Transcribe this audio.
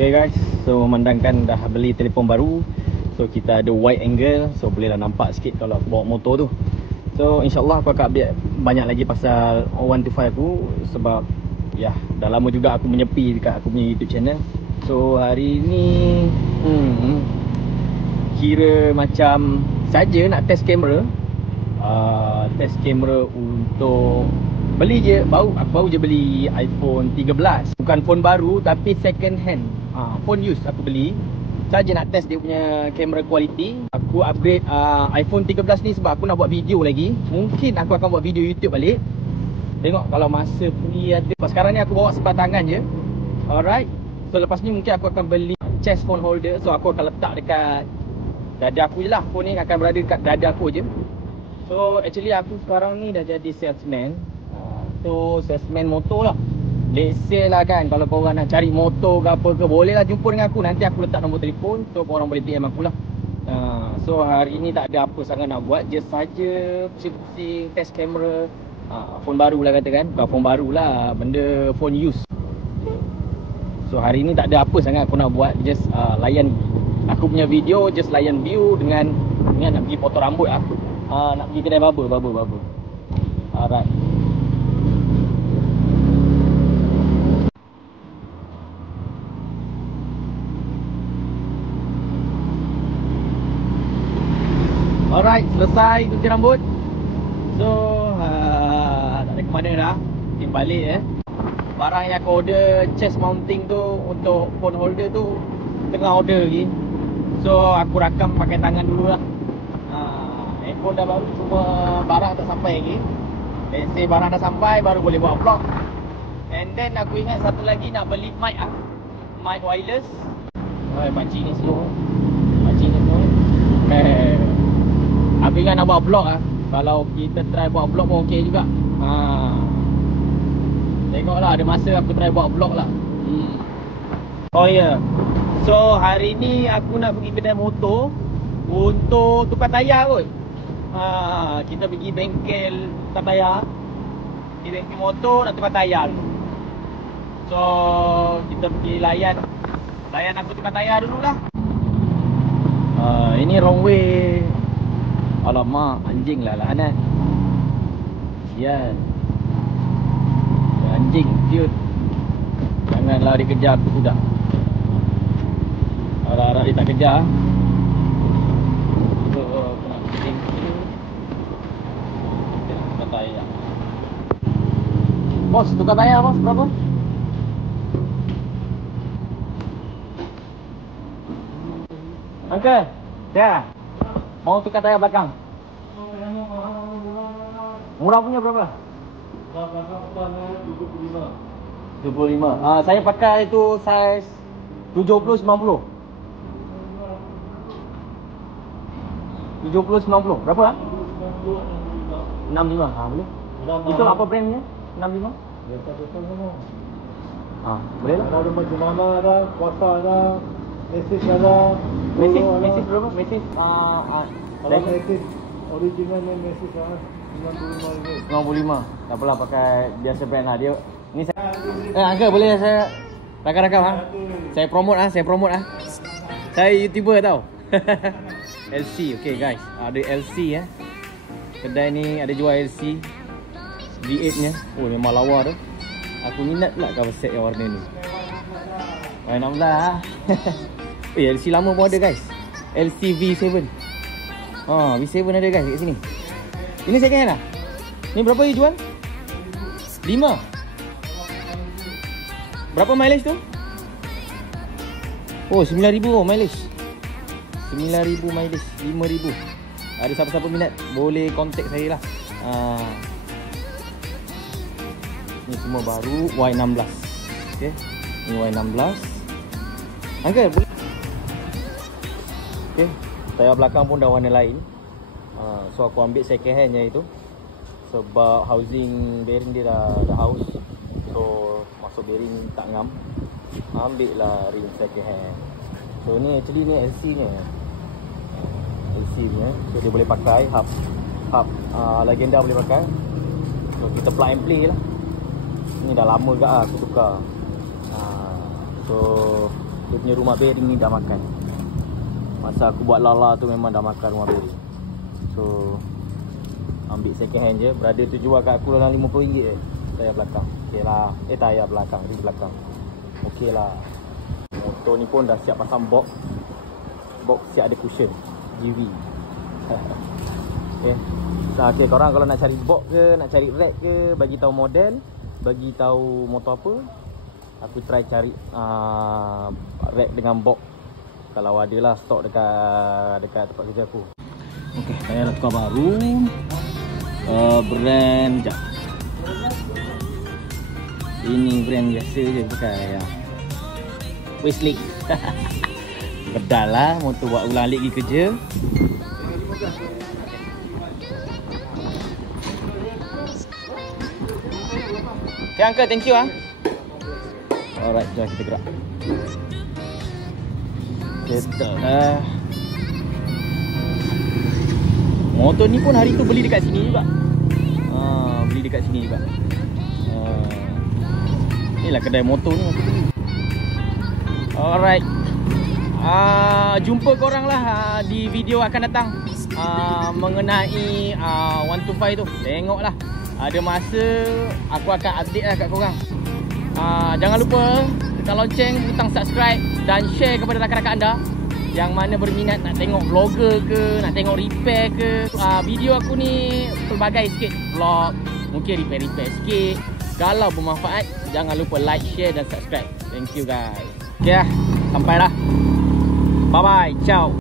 Okay guys, so memandangkan dah beli telefon baru, so kita ada wide angle, so bolehlah nampak sikit kalau aku bawa motor tu. So insyaAllah aku akan update banyak lagi pasal 125 aku, sebab ya dah lama juga aku menyepi dekat aku punya YouTube channel. So hari ni kira macam saja nak test kamera, test kamera untuk beli je, aku baru je beli iPhone 13. Bukan phone baru tapi second hand, phone used aku beli saja nak test dia punya kamera quality. Aku upgrade iPhone 13 ni sebab aku nak buat video lagi. Mungkin aku akan buat video YouTube balik. Tengok kalau masa free ada. Sekarang ni aku bawa sebelah tangan je. Alright. So lepas ni mungkin aku akan beli chest phone holder. So aku akan letak dekat dada aku je lah. Phone ni akan berada dekat dada aku je. So actually aku sekarang ni dah jadi salesman. So salesman motor lah. Let's say lah kan, kalau korang nak cari motor ke apa ke, boleh lah jumpa dengan aku. Nanti aku letak nombor telefon, so korang boleh DM aku lah. So hari ni tak ada apa sangat nak buat, just saja pusing-pusing test kamera. Phone baru lah katakan. Bukan phone baru lah, benda phone use. So hari ni tak ada apa sangat aku nak buat, just layan aku punya video, just layan view dengan nak pergi potong rambut lah. Nak pergi kedai barber. Alright. Alright, selesai cuci rambut. So tak ada ke mana dah, tim balik barang yang aku order, chest mounting tu untuk phone holder tu tengah order lagi. So aku rakam pakai tangan dulu lah. Handphone dah baru, cuma barang tak sampai lagi. Let's say barang dah sampai baru boleh buat vlog. And then aku ingat satu lagi nak beli mic mic wireless. Makcik ni slow. Aku ingat nak buat vlog kalau kita try buat vlog pun okey juga. Tengoklah ada masa aku try buat vlog lah. Oh ya. So hari ni aku nak pergi kedai motor untuk tukar tayar kot. Kita pergi bengkel tukar tayar. Di bengkel motor nak tukar tayar. So kita pergi layan aku tukar tayar dululah. Ini wrong way. Alamak, anjing lah Anat. Sial. Anjing, cute. Janganlah dia kejar aku sudah. Harap-harap dia tak kejar. So, aku nak pusing dulu. Tukar tayar. Bos, tukar tayar bos, berapa? Uncle, ya. Mau tukar tayar belakang. Murah punya berapa? 25. Saya pakai itu saiz 70-90. 70-90. Berapa? 65. Boleh. Itu apa brandnya? 65? Boleh lah. Ada macam mana ada, kuasa ada, message ada. Message berapa? Message kalau message original dan message ada 55. Tak apalah, pakai biasa brand lah dia. Ni saya Uncle, boleh saya rakam-rakam Saya promote Saya YouTuber tau. LC, okay guys. Ada LC Kedai ni ada jual LC V8 nya. Oh memang lawa tu. Aku minat pula cover set yang warna ni. Y16 LC lama pun ada guys. LC V7. V7 ada guys kat sini. Ini second hand lah. Ni berapa you jual? 5. Berapa mileage tu? Oh 9,000 mileage. 9,000 mileage, 5,000. Ada siapa-siapa minat boleh contact saya lah. Ni semua baru Y16. Okay. Ni Y16. Uncle boleh. Okay. Tayar belakang pun dah warna lain. So aku ambil second hand nya itu. Sebab housing bearing dia dah haus. So masuk bearing tak ngam. Ambil lah rim second hand. So ni actually ni LC nya. LC nya. So dia boleh pakai hub Legenda boleh pakai. So kita plug and play lah. Ni dah lama ke aku tukar. So dia punya rumah bearing ni dah makan. Masa aku buat lala tu memang dah makan rumah bearing. So ambil second hand je. Brother tu jual kat aku dalam RM50 je. Tayar belakang. Okey lah. Tayar belakang, rim belakang. Okey lah. Motor ni pun dah siap pasang box. Box siap ada cushion GV. Okay. Okay, korang kalau nak cari box ke, nak cari rack ke, bagi tahu model, bagi tahu motor apa, aku try cari rack dengan box. Kalau ada lah stok dekat tempat kerja aku. Okey, saya dah tukar baru. Brand jap. Ini brand biasa je, bukan yang Westlake. Bedal lah motor buat ulang alik pergi kerja. Okay uncle, thank you ah. Alright, jom kita gerak. Settle lah. Motor ni pun hari tu beli dekat sini juga. Beli dekat sini juga. Inilah kedai motor ni aku beli. Alright. Jumpa korang lah di video akan datang mengenai 125 tu. Tengoklah. Ada masa aku akan update lah kat korang. Jangan lupa tekan lonceng, butang subscribe dan share kepada rakan-rakan anda yang mana berminat nak tengok vlogger ke, nak tengok repair ke. Video aku ni pelbagai sikit, vlog, mungkin repair-repair sikit. Kalau bermanfaat, jangan lupa like, share dan subscribe. Thank you guys. Okay lah, sampai lah. Bye bye, ciao.